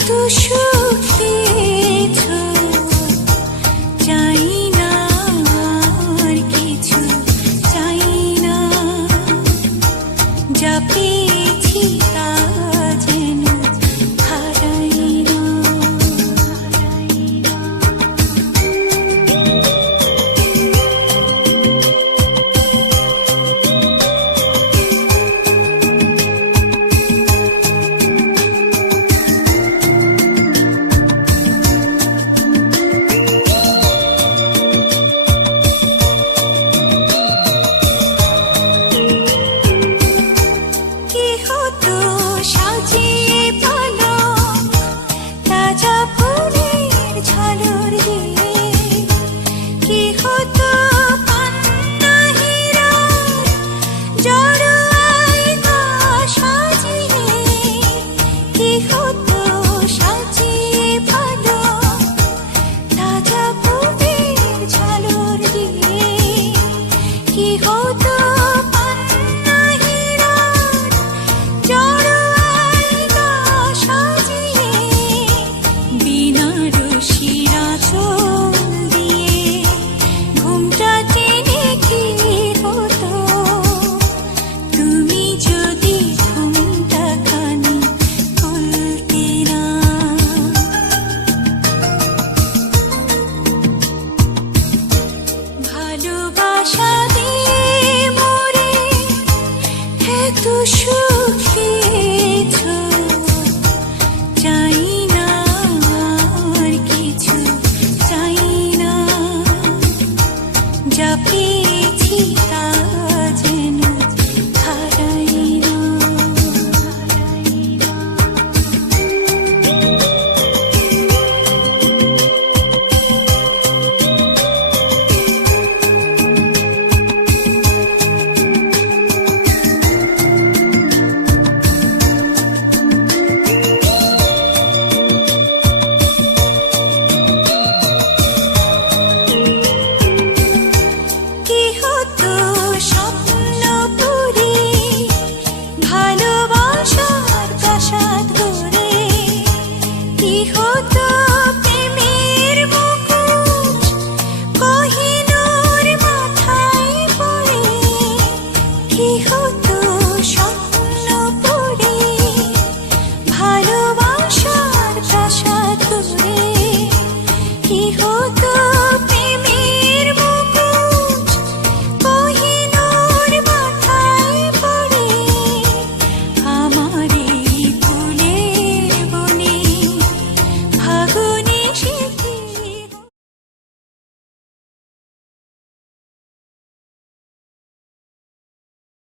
দুশো